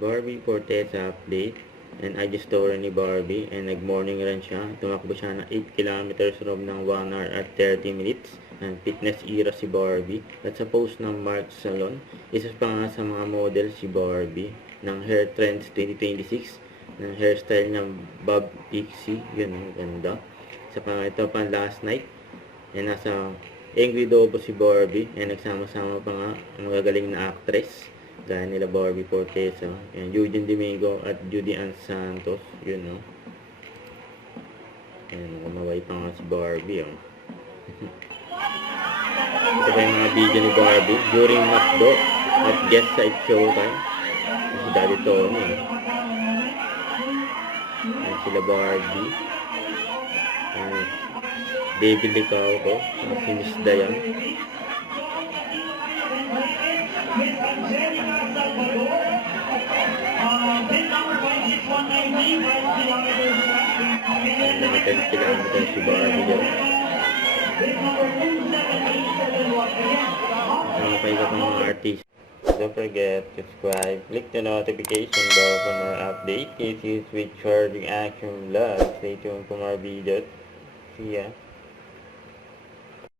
Barbie Forteza update. And I just story ni Barbie. And nag-morning run siya. Tumakbo siya ng 8 kilometers loob ng 1 hour at 30 minutes. And fitness era si Barbie. At sa post ng Mark Salon, isa pa nga sa mga model si Barbie ng Hair Trends 2026. Ng hairstyle ng Bob Pixie. Yun, ang ganda. Saka ito pa last night. And nasa Angry Dobo si Barbie. And nagsama-sama pa nga ang magagaling na actress. Gaya nila Barbie Forteza, and Eugene Domingo at Judy Ann Santos, yun no. And kumaway pa nga si Barbie, oh. Ito pa yung mga video ni Barbie during McDo at guest sa It's Showtime. Si Daddy Tony, eh. Ayan sila Barbie. Ayan. David Licauco, si Miss Dayan. Limited kilometers si Barbie dyan. Mga pa iba pang mga artist. Don't forget to subscribe, click the notification bell for more updates. This is with Charging Action Vlog. Stay tuned for more videos. See ya.